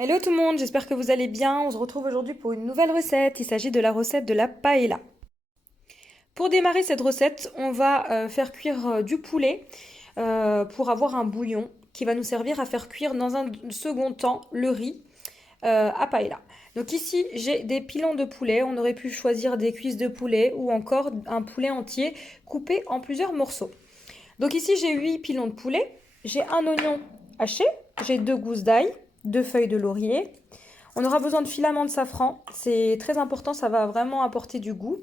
Hello tout le monde, j'espère que vous allez bien. On se retrouve aujourd'hui pour une nouvelle recette. Il s'agit de la recette de la paella. Pour démarrer cette recette, on va faire cuire du poulet pour avoir un bouillon qui va nous servir à faire cuire dans un second temps le riz à paella. Donc ici, j'ai des pilons de poulet. On aurait pu choisir des cuisses de poulet ou encore un poulet entier coupé en plusieurs morceaux. Donc ici, j'ai 8 pilons de poulet. J'ai un oignon haché. J'ai 2 gousses d'ail, 2 feuilles de laurier. On aura besoin de filaments de safran. C'est très important, ça va vraiment apporter du goût.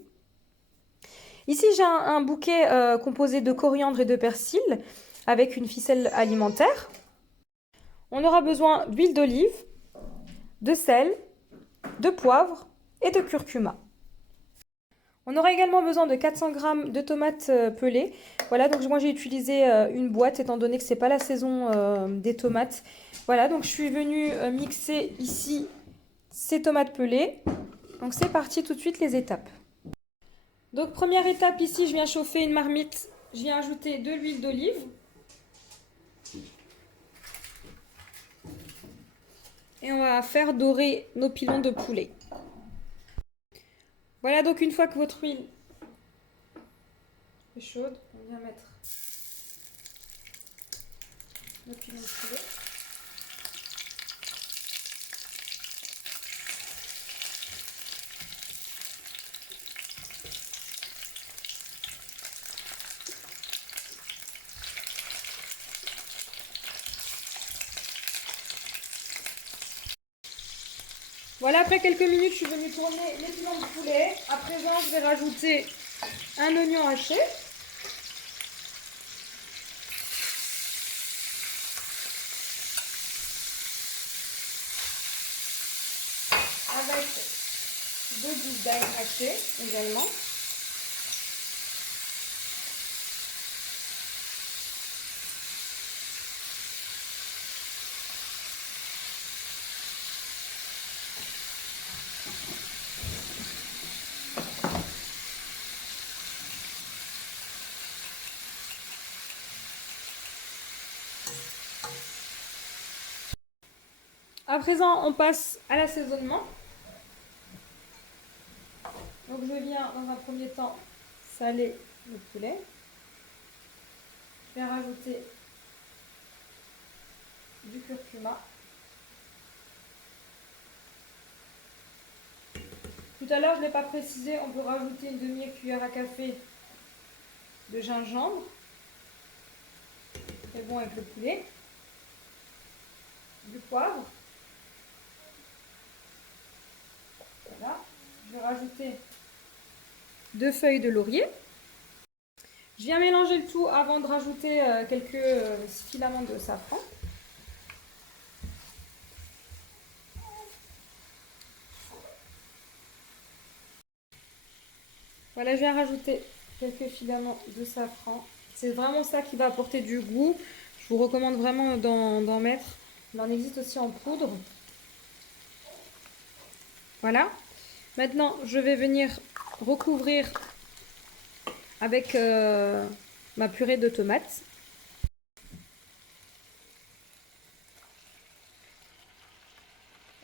Ici, j'ai un bouquet composé de coriandre et de persil avec une ficelle alimentaire. On aura besoin d'huile d'olive, de sel, de poivre et de curcuma. On aura également besoin de 400 g de tomates pelées. Voilà, donc moi j'ai utilisé une boîte étant donné que c'est pas la saison des tomates. Voilà, donc je suis venue mixer ici ces tomates pelées. Donc c'est parti, tout de suite les étapes. Donc première étape ici, je viens chauffer une marmite. Je viens ajouter de l'huile d'olive. Et on va faire dorer nos pilons de poulet. Voilà, donc une fois que votre huile est chaude, on vient mettre nos pilons de poulet. Voilà, après quelques minutes, je suis venue tourner les pilons de poulet. À présent, je vais rajouter un oignon haché. Avec 2 gousses d'ail hachées également. À présent, on passe à l'assaisonnement. Donc je viens dans un premier temps saler le poulet. Je vais rajouter du curcuma. Tout à l'heure, je ne l'ai pas précisé, on peut rajouter une demi-cuillère à café de gingembre. C'est bon avec le poulet. Du poivre. Voilà. Je vais rajouter 2 feuilles de laurier. Je viens mélanger le tout avant de rajouter quelques filaments de safran. Voilà, je viens rajouter quelques filaments de safran. C'est vraiment ça qui va apporter du goût. Je vous recommande vraiment d'en mettre. Il en existe aussi en poudre. Voilà. Maintenant, je vais venir recouvrir avec ma purée de tomates.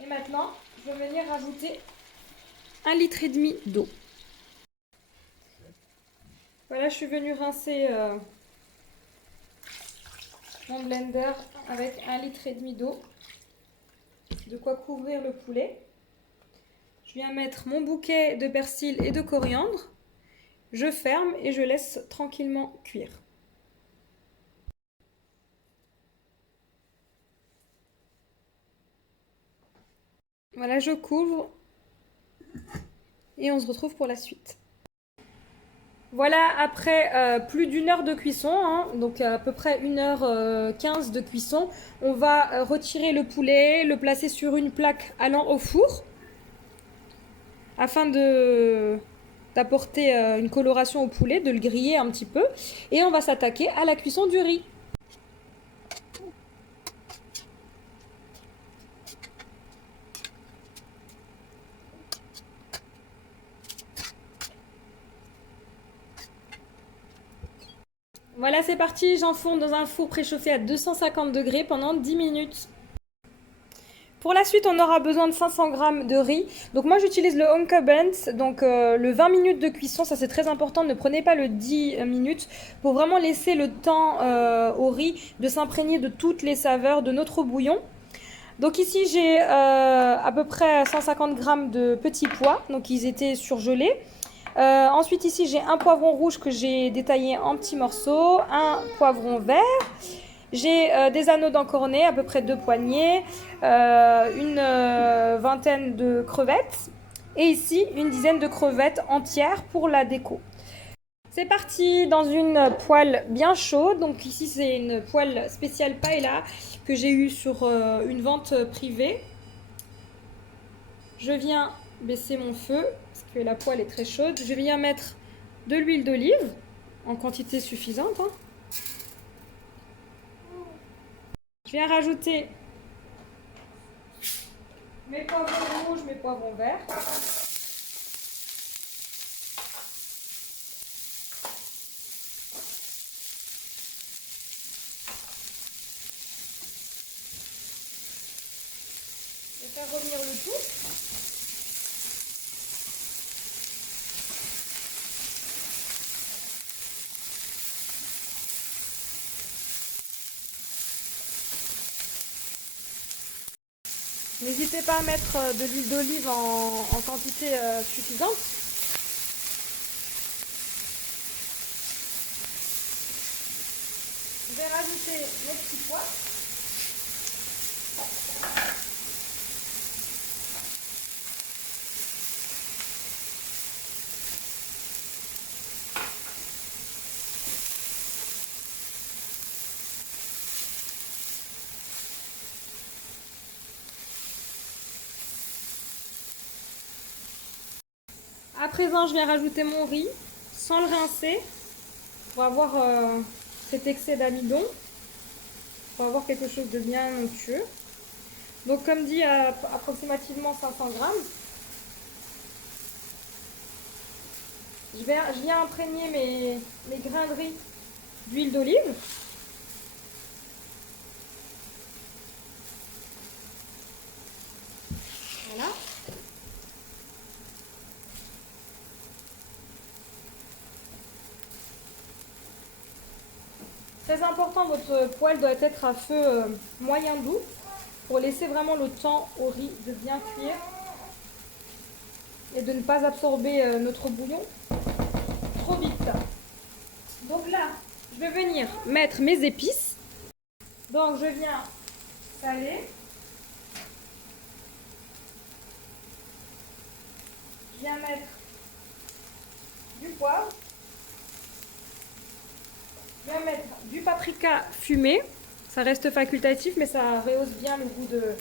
Et maintenant, je vais venir rajouter 1,5 litre d'eau. Voilà, je suis venue rincer mon blender avec 1,5 litre d'eau. De quoi couvrir le poulet. Je viens mettre mon bouquet de persil et de coriandre. Je ferme et je laisse tranquillement cuire. Voilà, je couvre et on se retrouve pour la suite. Voilà, après plus d'une heure de cuisson, hein, donc à peu près 1h15 de cuisson, on va retirer le poulet, le placer sur une plaque allant au four afin d'apporter une coloration au poulet, de le griller un petit peu. Et on va s'attaquer à la cuisson du riz. Voilà, c'est parti, j'enfourne dans un four préchauffé à 250 degrés pendant 10 minutes. Pour la suite, on aura besoin de 500 g de riz. Donc moi, j'utilise le Onka donc le 20 minutes de cuisson, ça c'est très important. Ne prenez pas le 10 minutes pour vraiment laisser le temps au riz de s'imprégner de toutes les saveurs de notre bouillon. Donc ici, j'ai à peu près 150 g de petits pois, donc ils étaient surgelés. Ensuite, ici, j'ai un poivron rouge que j'ai détaillé en petits morceaux, un poivron vert. J'ai des anneaux d'encornet, à peu près 2 poignées, une vingtaine de crevettes et ici une dizaine de crevettes entières pour la déco. C'est parti dans une poêle bien chaude. Donc ici c'est une poêle spéciale paella que j'ai eue sur une vente privée. Je viens baisser mon feu parce que la poêle est très chaude. Je viens mettre de l'huile d'olive en quantité suffisante. Je viens rajouter mes poivrons rouges, mes poivrons verts. Je vais faire revenir le tout. N'hésitez pas à mettre de l'huile d'olive en quantité suffisante. Je vais rajouter mes petits pois. À présent, je viens rajouter mon riz sans le rincer pour avoir cet excès d'amidon, pour avoir quelque chose de bien onctueux. Donc comme dit, approximativement 500 g. Je viens imprégner mes grains de riz d'huile d'olive. Voilà. Très important, votre poêle doit être à feu moyen doux pour laisser vraiment le temps au riz de bien cuire et de ne pas absorber notre bouillon trop vite. Donc là, je vais venir mettre mes épices. Donc je viens saler. Je viens mettre du poivre. Je viens mettre du paprika fumé. Ça reste facultatif, mais ça rehausse bien le goût de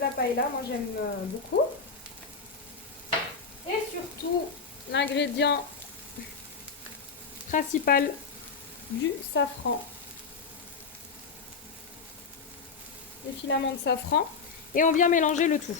la paella. Moi, j'aime beaucoup. Et surtout, l'ingrédient principal, du safran. Les filaments de safran. Et on vient mélanger le tout.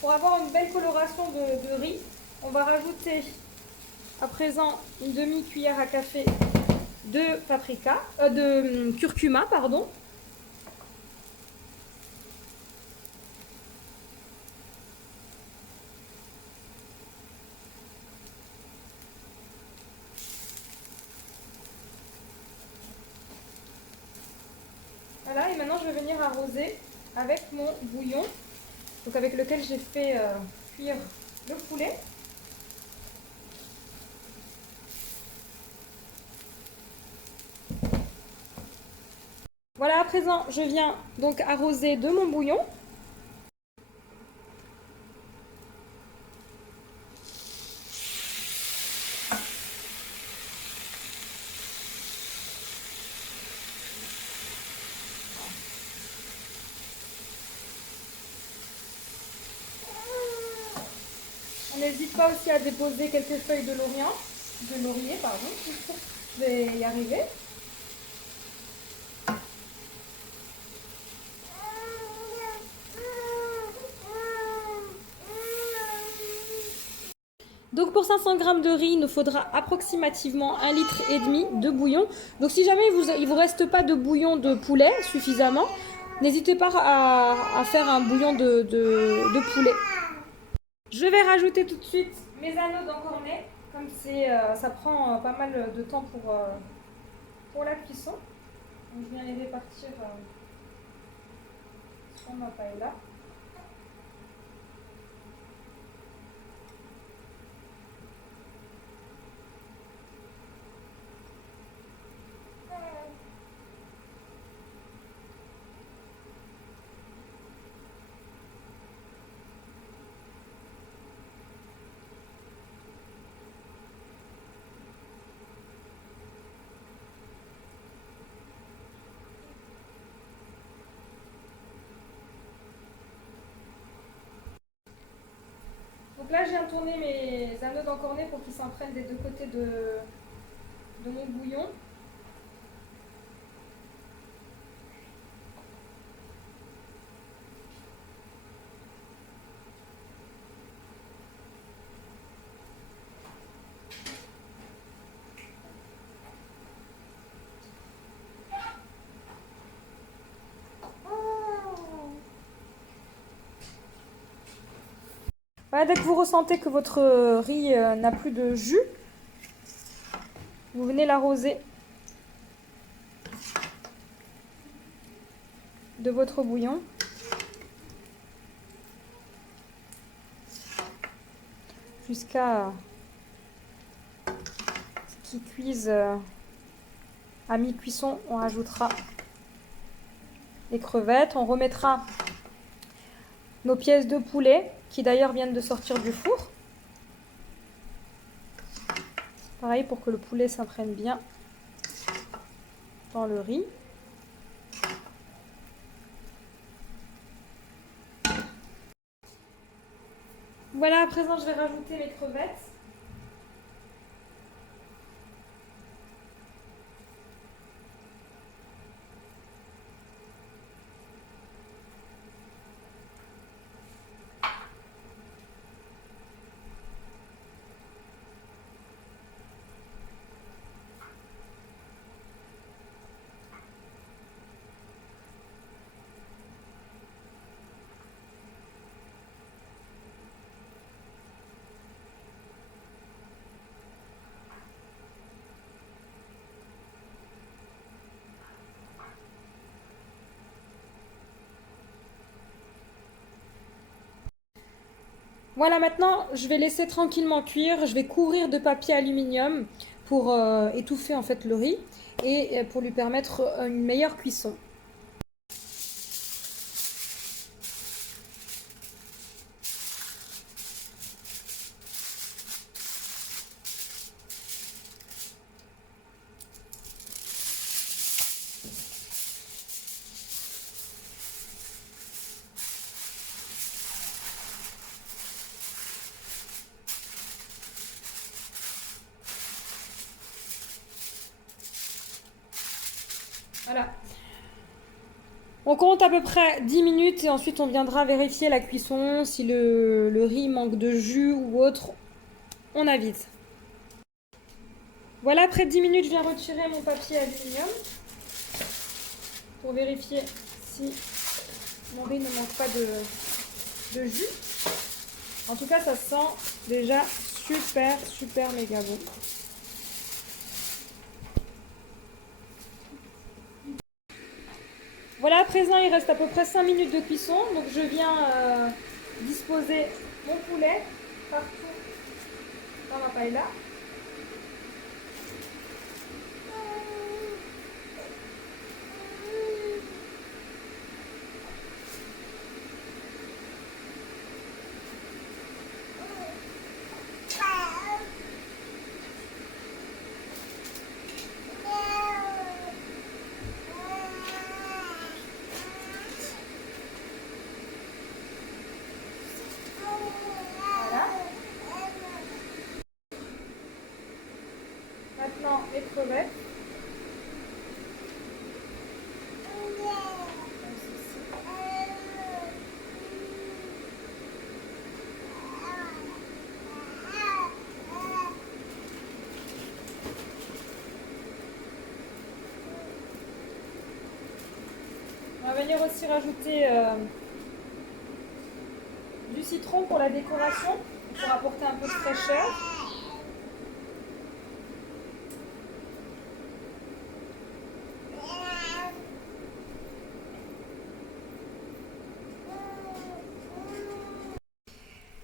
Pour avoir une belle coloration de riz, on va rajouter à présent une demi-cuillère à café de paprika, de curcuma, pardon. Voilà, et maintenant je vais venir arroser avec mon bouillon, donc avec lequel j'ai fait cuire le poulet. Voilà, à présent, je viens donc arroser de mon bouillon. On N'hésite pas aussi à déposer quelques feuilles de laurier, pardon. Je vais y arriver. Donc pour 500 g de riz, il nous faudra approximativement 1,5 litre de bouillon. Donc si jamais il ne vous reste pas de bouillon de poulet suffisamment, n'hésitez pas à faire un bouillon de poulet. Je vais rajouter tout de suite mes anneaux d'encornet, comme ça prend pas mal de temps pour la cuisson. Donc je viens les répartir sur ma paella. Donc là, je viens de tourner mes anneaux d'encornet pour qu'ils s'imprègnent des deux côtés de mon bouillon. Voilà, dès que vous ressentez que votre riz n'a plus de jus, vous venez l'arroser de votre bouillon. Jusqu'à ce qu'il cuise à mi-cuisson. On rajoutera les crevettes. On remettra nos pièces de poulet qui d'ailleurs viennent de sortir du four. Pareil pour que le poulet s'imprègne bien dans le riz. Voilà, à présent je vais rajouter mes crevettes. Voilà, maintenant je vais laisser tranquillement cuire. Je vais couvrir de papier aluminium pour étouffer en fait le riz et pour lui permettre une meilleure cuisson. Voilà. On compte à peu près 10 minutes et ensuite on viendra vérifier la cuisson. Si le riz manque de jus ou autre, on avise. Voilà, après 10 minutes, je viens retirer mon papier aluminium pour vérifier si mon riz ne manque pas de jus. En tout cas, ça sent déjà super méga bon. Voilà, à présent, il reste à peu près 5 minutes de cuisson. Donc, je viens disposer mon poulet partout dans ma paella. Maintenant, les crevettes. On va venir aussi rajouter du citron pour la décoration, pour apporter un peu de fraîcheur.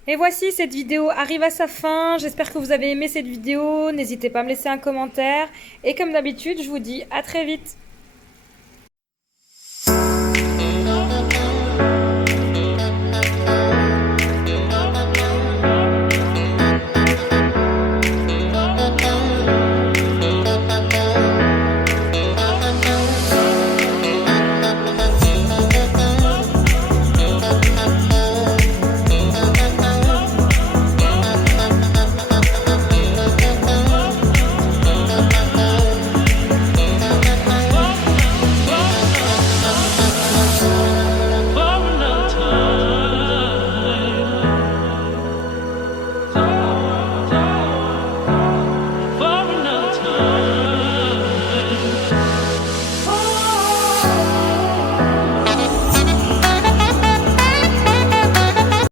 Et voici, cette vidéo arrive à sa fin. J'espère que vous avez aimé cette vidéo. N'hésitez pas à me laisser un commentaire. Et comme d'habitude, je vous dis à très vite.